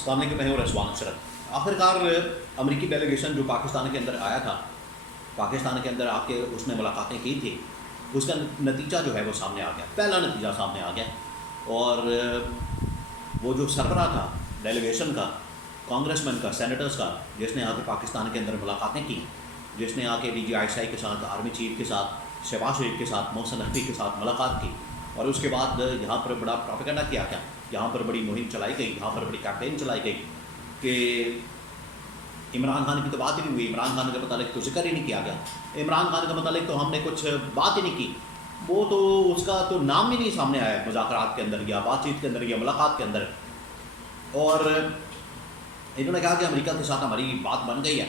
السلام علیکم، میں ہوں رضوان اشرف۔ آخرکار امریکی ڈیلیگیشن جو پاکستان کے اندر آیا تھا، پاکستان کے اندر آ کے اس نے ملاقاتیں کی تھی، اس کا نتیجہ جو ہے وہ سامنے آ گیا، پہلا نتیجہ سامنے آ گیا۔ اور وہ جو سربراہ تھا ڈیلیگیشن کا، کانگریس مین کا، سینیٹرز کا، جس نے آ کے پاکستان کے اندر ملاقاتیں کی، جس نے آ کے ڈی جی آئی ایس آئی کے ساتھ، آرمی چیف کے ساتھ، شہباز شریف کے ساتھ، محسن نقوی کے ساتھ ملاقات کی، اور اس کے بعد یہاں پر بڑا پروپیگنڈا کیا گیا، یہاں پر بڑی مہم چلائی گئی، یہاں پر بڑی کیمپین چلائی گئی کہ عمران خان کی تو بات ہی نہیں ہوئی، عمران خان کے متعلق تو ذکر ہی نہیں کیا گیا، عمران خان کے متعلق تو ہم نے کچھ بات ہی نہیں کی، وہ تو اس کا تو نام ہی نہیں سامنے آیا مذاکرات کے اندر یا بات چیت کے اندر یا ملاقات کے اندر۔ اور انہوں نے کہا کہ امریکہ کے ساتھ ہماری بات بن گئی ہے،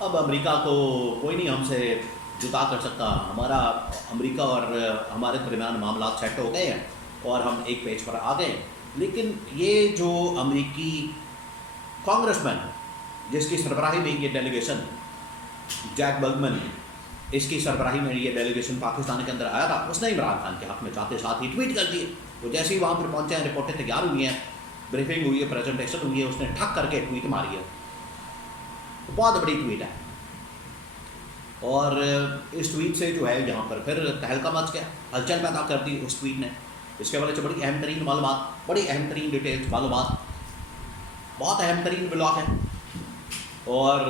اب امریکہ کو کوئی نہیں ہم سے جدا کر سکتا، ہمارا امریکہ اور ہمارے درمیان معاملات سیٹ ہو گئے ہیں اور ہم ایک پیج پر آ گئے۔ لیکن یہ جو امریکی کانگریس مین جس کی سربراہی میں یہ ڈیلیگیشن، جیک بلگمن، اس کی سربراہی میں یہ ڈیلیگیشن پاکستان کے اندر آیا تھا، اس نے عمران خان کے حق میں چاہتے ساتھ ہی ٹویٹ کر دیے۔ وہ جیسے ہی وہاں پر پہنچے ہیں، رپورٹیں تیار ہوئی ہیں، بریفنگ ہوئی ہے، پریزنٹیشن ہوئی ہے، اس نے ٹھک کر کے ٹویٹ ماری ہے، بہت بڑی ٹویٹ ہے۔ اور اس ٹویٹ سے جو ہے یہاں پر پھر تہلکہ مچ گیا، ہلچل پیدا کر دی اس ٹویٹ نے۔ اس کے حوالے سے بڑی اہم ترین معلومات، بڑی اہم ترین ڈیٹیلز، معلومات، بہت اہم ترین بلاک ہیں۔ اور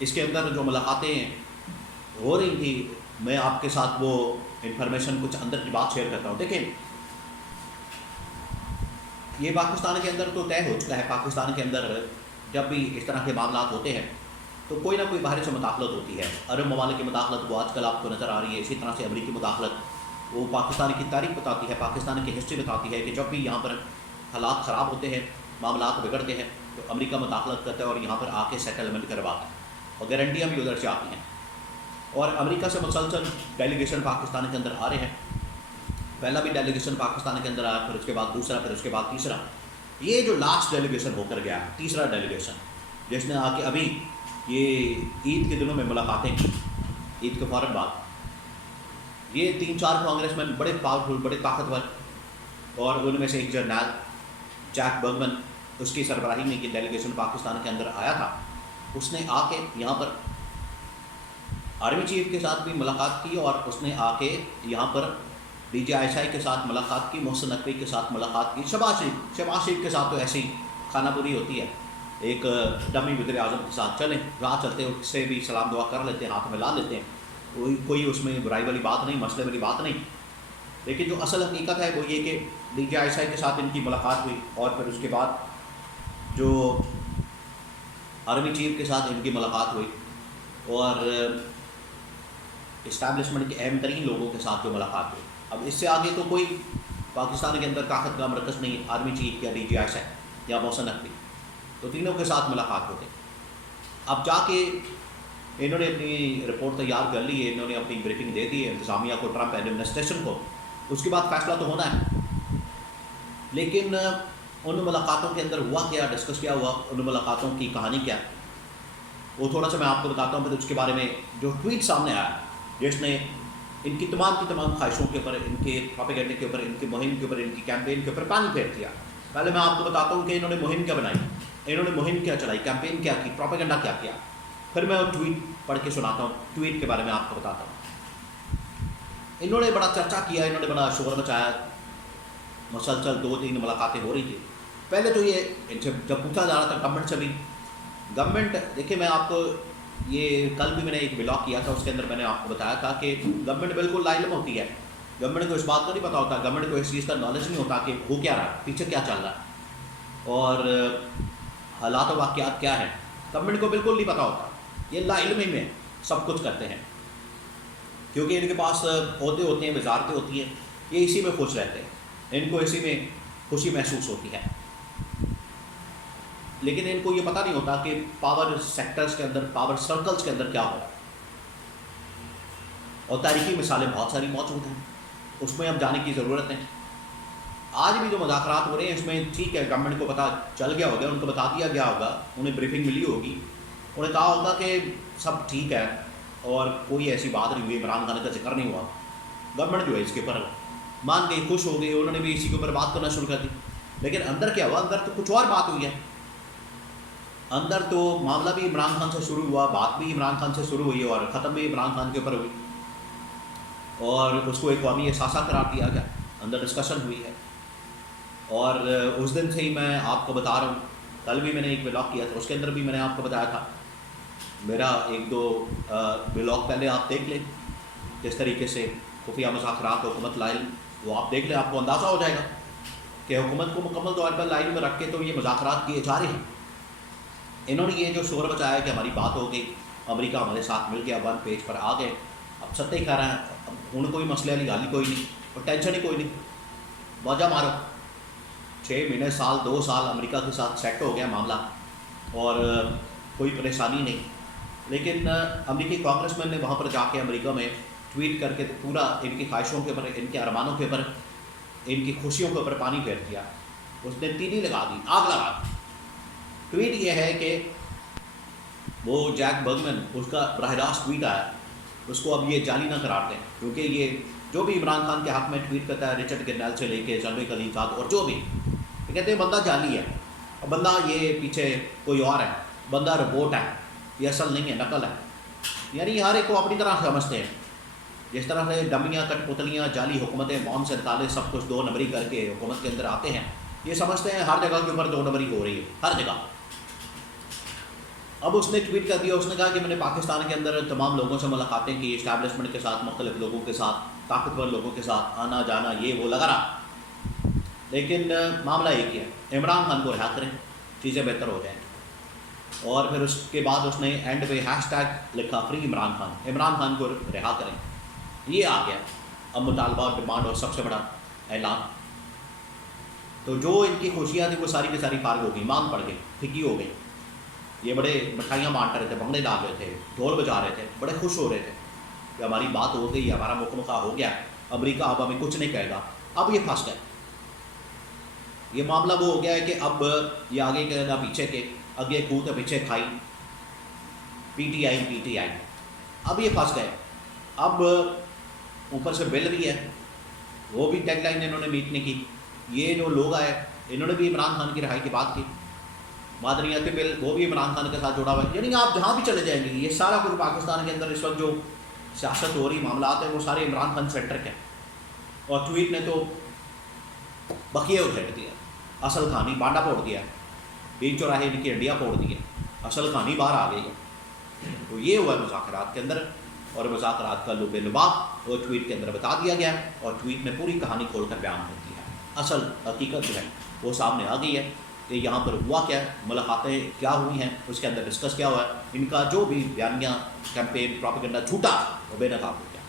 اس کے اندر جو ملاقاتیں ہو رہی تھی، میں آپ کے ساتھ وہ انفارمیشن کچھ اندر کی بات شیئر کرتا ہوں۔ دیکھیں، یہ پاکستان کے اندر تو طے ہو چکا ہے، پاکستان کے اندر جب بھی اس طرح کے معاملات ہوتے ہیں تو کوئی نہ کوئی باہر سے مداخلت ہوتی ہے۔ عرب ممالک کی مداخلت وہ آج کل آپ کو نظر آ رہی ہے، اسی طرح سے امریکی مداخلت، وہ پاکستان کی تاریخ بتاتی ہے، پاکستان کی ہسٹری بتاتی ہے کہ جب بھی یہاں پر حالات خراب ہوتے ہیں، معاملات بگڑتے ہیں، تو امریکہ مداخلت کرتا ہے اور یہاں پر آ کے سیٹلمنٹ کرواتا ہے، اور گارنٹیاں بھی ادھر سے آتی ہیں۔ اور امریکہ سے مسلسل ڈیلیگیشن پاکستان کے اندر آ رہے ہیں، پہلا بھی ڈیلیگیشن پاکستان کے اندر آیا، پھر اس کے بعد دوسرا، پھر اس کے بعد تیسرا۔ یہ جو لاسٹ ڈیلیگیشن ہو کر گیا، تیسرا ڈیلیگیشن، جس نے آ کے ابھی یہ عید کے دنوں میں ملاقاتیں کی، عید کے فوراً بعد، یہ 3-4 کانگریس مین بڑے پاورفل، بڑے طاقتور، اور ان میں سے ایک جرنیل جیک بلگمن، اس کی سربراہی میں یہ ڈیلیگیشن پاکستان کے اندر آیا تھا۔ اس نے آ کے یہاں پر آرمی چیف کے ساتھ بھی ملاقات کی، اور اس نے آ کے یہاں پر ڈی جی آئی ایس آئی کے ساتھ ملاقات کی، محسن نقوی کے ساتھ ملاقات کی، شہباز شریف کے ساتھ تو ایسی خانہ پوری ہوتی ہے، ایک ڈمی وزیر اعظم کے ساتھ چلیں، راہ چلتے ہو کس سے بھی سلام دعا کر لیتے ہیں، ہاتھ ملا لیتے ہیں، کوئی اس میں برائی والی بات نہیں، مسئلے والی بات نہیں۔ لیکن جو اصل حقیقت ہے وہ یہ کہ ڈی جی آئی ایس آئی کے ساتھ ان کی ملاقات ہوئی، اور پھر اس کے بعد جو آرمی چیف کے ساتھ ان کی ملاقات ہوئی، اور اسٹیبلشمنٹ کے اہم ترین لوگوں کے ساتھ جو ملاقات ہوئی۔ اب اس سے آگے تو کوئی پاکستان کے اندر طاقت کا مرکز نہیں، آرمی چیف یا D G I S I یا محسن نقوی، تو تینوں کے ساتھ ملاقات ہوتے۔ اب جا کے انہوں نے اپنی رپورٹ تیار کر لی ہے، انہوں نے اپنی بریفنگ دے دی ہے انتظامیہ کو، ٹرمپ ایڈمنسٹریشن کو، اس کے بعد فیصلہ تو ہونا ہے۔ لیکن ان ملاقاتوں کے اندر ہوا کیا، ڈسکس کیا ہوا، ان ملاقاتوں کی کہانی کیا، وہ تھوڑا سا میں آپ کو بتاتا ہوں۔ پھر اس کے بارے میں جو ٹویٹ سامنے آیا، جس نے ان کی تمام خواہشوں کے اوپر، ان کے پروپیگنڈے کے اوپر، ان کی مہم کے اوپر، ان کی کیمپین کے اوپر پانی پھیر دیا۔ پہلے میں آپ کو بتاتا ہوں کہ انہوں نے مہم کیا بنائی، انہوں نے مہم کیا چلائی، کیمپین کیا کی، پروپیگنڈا کیا کیا، پھر میں وہ ٹویٹ پڑھ کے سناتا ہوں، ٹویٹ کے بارے میں آپ کو بتاتا ہوں۔ انہوں نے بڑا چرچا کیا، انہوں نے بڑا شور مچایا، مسلسل 2-3 ملاقاتیں ہو رہی تھی۔ پہلے تو یہ ان سے جب پوچھا جا رہا تھا گورنمنٹ سے بھی، گورنمنٹ دیکھیں، میں آپ کو یہ کل بھی میں نے ایک بلاگ کیا تھا، اس کے اندر میں نے آپ کو بتایا تھا کہ گورنمنٹ بالکل لا علم ہوتی ہے، گورنمنٹ کو اس بات کا نہیں پتہ ہوتا، گورنمنٹ کو اس چیز کا نالج نہیں ہوتا کہ ہو کیا رہا ہے، پیچھے کیا چل رہا ہے، اور حالات و واقعات کیا ہیں، گورنمنٹ کو بالکل نہیں پتہ ہوتا، یہ لا علمی میں سب کچھ کرتے ہیں، کیونکہ ان کے پاس عہدے ہوتے ہیں، وزارتیں ہوتی ہیں، یہ اسی میں خوش رہتے ہیں، ان کو اسی میں خوشی محسوس ہوتی ہے۔ لیکن ان کو یہ پتہ نہیں ہوتا کہ پاور سیکٹرز کے اندر، پاور سرکلز کے اندر کیا ہو رہا ہے، اور تاریخی مثالیں بہت ساری موجود ہیں، اس میں اب جانے کی ضرورت ہے۔ آج بھی جو مذاکرات ہو رہے ہیں، اس میں ٹھیک ہے گورنمنٹ کو پتہ چل گیا ہوگا، ان کو بتا دیا گیا ہوگا، انہیں بریفنگ ملی ہوگی، انہیں کہا ہوگا کہ سب ٹھیک ہے اور کوئی ایسی بات نہیں ہوئی، عمران خان کا ذکر نہیں ہوا۔ گورنمنٹ جو ہے اس کے اوپر مان گئی، خوش ہو گئی، انہوں نے بھی اسی کے اوپر بات کرنا شروع کر دی۔ لیکن اندر کیا ہوا؟ اندر تو کچھ اور بات ہوئی ہے. اندر تو معاملہ بھی عمران خان سے شروع ہوا، بات بھی عمران خان سے شروع ہوئی اور ختم بھی عمران خان کے اوپر ہوئی، اور اس کو ایک قومی اثاثہ قرار دیا گیا. اندر ڈسکشن ہوئی ہے، اور اس دن سے ہی میں آپ کو بتا رہا ہوں. کل بھی میں نے ایک ولاگ کیا تھا، اس کے اندر بھی میں نے آپ کو بتایا تھا. میرا ایک دو ولاگ پہلے آپ دیکھ لیں جس طریقے سے خفیہ مذاکرات حکومت لائن، وہ آپ دیکھ لیں، آپ کو اندازہ ہو جائے گا کہ حکومت کو مکمل طور پر لائن میں رکھ کے تو یہ مذاکرات کیے جا رہے ہیں. انہوں نے یہ جو شور بچایا کہ ہماری بات ہو گئی، امریکہ ہمارے ساتھ مل گیا، 1 پیج پر آ گئے. اب ستے ہی کہہ رہے ہیں اب ہوں کوئی مسئلہ نہیں، حال ہی کوئی نہیں، اور ٹینشن ہی کوئی نہیں، موجہ مارو. 6 مہینے، سال، 2 سال امریکہ کے ساتھ سیٹ ہو گیا معاملہ، اور کوئی پریشانی نہیں. لیکن امریکی کانگریس مین نے وہاں پر جا کے امریکہ میں ٹویٹ کر کے پورا ان کی خواہشوں کے اوپر، ان کے ارمانوں کے اوپر، ان کی خوشیوں کے اوپر پانی پھیر دیا. اس نے تیلی لگا دی، آگ لگا دی. ٹویٹ یہ ہے کہ وہ جیک برگمن، اس کا براہ راست ٹویٹ آیا، اس کو اب یہ جعلی نہ قرار دیں، کیونکہ یہ جو بھی عمران خان کے حق میں ٹویٹ کرتا ہے، رچرڈ گرنیل سے لے کے زلمے خلیل زاد اور جو بھی، یہ کہتے ہیں بندہ جعلی ہے، اور بندہ یہ پیچھے کوئی اور ہے، بندہ رپورٹ ہے، یہ اصل نہیں ہے، نقل ہے. یعنی ہر ایک کو اپنی طرح سمجھتے ہیں. جس طرح سے ڈمیاں، کٹ پتلیاں، جعلی حکومتیں، بام سے نکالے سب کچھ 2 نمبری کر کے حکومت کے اندر آتے ہیں، یہ سمجھتے ہیں ہر جگہ کے اوپر 2 نمبری ہو رہی ہے، ہر جگہ. اب اس نے ٹویٹ کر دیا، اس نے کہا کہ میں نے پاکستان کے اندر تمام لوگوں سے ملاقاتیں کی، اسٹیبلشمنٹ کے ساتھ، مختلف لوگوں کے ساتھ، طاقتور لوگوں کے ساتھ، آنا جانا یہ وہ لگا رہا. لیکن معاملہ ایک ہی ہے، عمران خان کو رہا کریں، چیزیں بہتر ہو جائیں. اور پھر اس کے بعد اس نے اینڈ پہ #لکھا فری عمران خان، عمران خان کو رہا کریں. یہ آ گیا اب مطالبہ اور ڈیمانڈ اور سب سے بڑا اعلان. تو جو ان کی خوشیاں تھیں وہ ساری کی ساری فارغ ہو گئی، مانگ پڑ گئی، پھیکی ہو گئی. یہ بڑے مٹھائیاں بانٹ رہے تھے، بھنگڑے ڈال رہے تھے، ڈھول بجا رہے تھے، بڑے خوش ہو رہے تھے کہ ہماری بات ہو گئی، ہمارا مکمکہ ہو گیا، امریکہ اب ہمیں کچھ نہیں کہے گا. اب یہ پھنس گئے. یہ معاملہ وہ ہو گیا ہے کہ اب یہ آگے کے نہ پیچھے کے، آگے کود پیچھے کھائی، پی ٹی آئی. اب یہ پھنس گئے. اب اوپر سے بل بھی ہے، وہ بھی ڈیڈ لائن انہوں نے میٹ نہیں کی. یہ جو لوگ آئے انہوں نے بھی عمران خان کی رہائی کی بات کی. مادریاتی بل وہ بھی عمران خان کے ساتھ جڑا ہوا ہے. یعنی آپ جہاں بھی چلے جائیں گے، یہ سارا کچھ پاکستان کے اندر اس وقت جو سیاست ہو رہی، معاملات ہیں، وہ سارے عمران خان سینٹر کے. اور ٹویٹ نے تو بقیہ اچھیٹ دیا، اصل کہانی بانڈا پھوڑ دیا، بیچ چوراہے ان کی ہڈیاں پھوڑ دی ہے، اصل کہانی باہر آ گئی ہے. تو یہ ہوا ہے مذاکرات کے اندر، اور مذاکرات کا لب لباب وہ ٹویٹ کے اندر بتا دیا گیا، اور ٹویٹ میں پوری کہانی کھول کر بیان ہوتی ہے. اصل حقیقت جو ہے وہ سامنے آ گئی ہے کہ یہاں پر ہوا کیا، ملاقاتیں کیا ہوئی ہیں، اس کے اندر ڈسکس کیا ہوا ہے. ان کا جو بھی بیانیہ، کیمپین، پروپیگنڈا جھوٹا وہ بے نقاب ہو گیا.